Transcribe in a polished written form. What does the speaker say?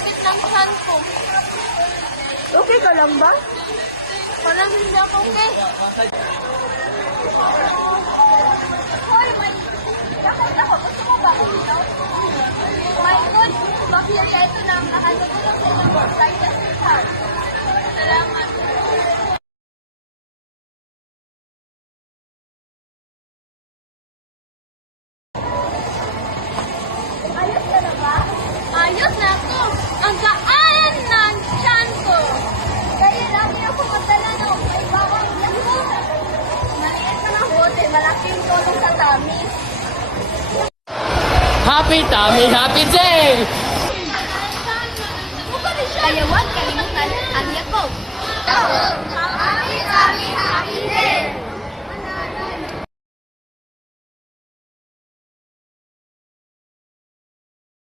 sakit ng tiyan ko. Okay ka lang ba? Parang hindi ako okay. Hoy, may... Ako, gusto mo ba uminom? My God, bacteria ito na ang nakatulong sa inyong bronchitis heart. Salamat. Ayos ka na ba? Ayos na ako. Ang gaan ng tiyan ko. Kaya lagi ako magdala ng may bawang lako. Maliit na ng bote, malaking tulong sa tummy. Happy tummy, happy day! Kaya huwag kalimutan ang Yakult.